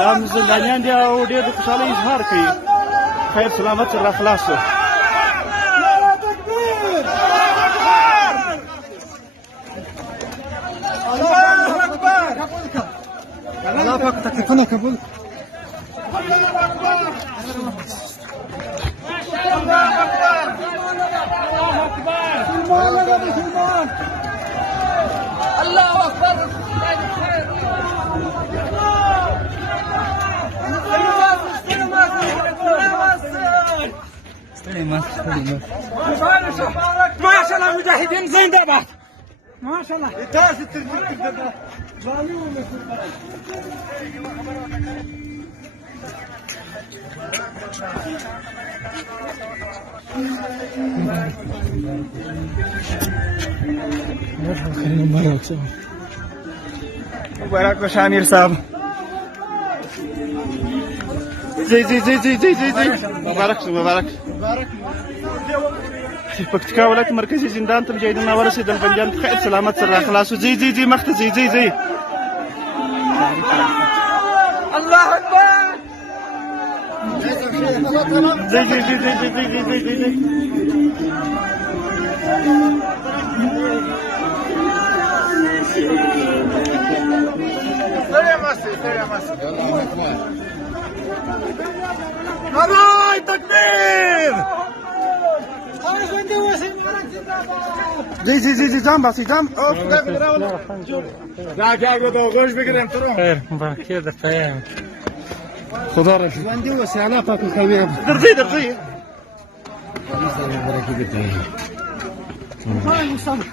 دا زندانیان دي او ډېر د خوشحالۍ اظهار کوي خیر سلامت سره خلاص شو. الله اکبر الله پاک تکلیفونه قبول الله اکبر ما شاء الله مجاهدين زنده باد ما شاء الله تاسو تر مبارک باشه امیر صاحب. زي زي زي زي زي زي زي مبارك مبارك پکتیکا ولایت مرکزي زندان ته مجاهدین ورسېدل بندیان په خیر سلامت سره خلاص زي زي زي مخته زي زي زي الله اکبر زي زي زي زي زي زي زي زي زي الله تکبیر زي زي زي زي جام باسي جام راجع دو گوش بگیرم تو خیر مبارکی در پیام خدا را شکر ژوندي اوسې الله پاک کوي درځي درځي استنى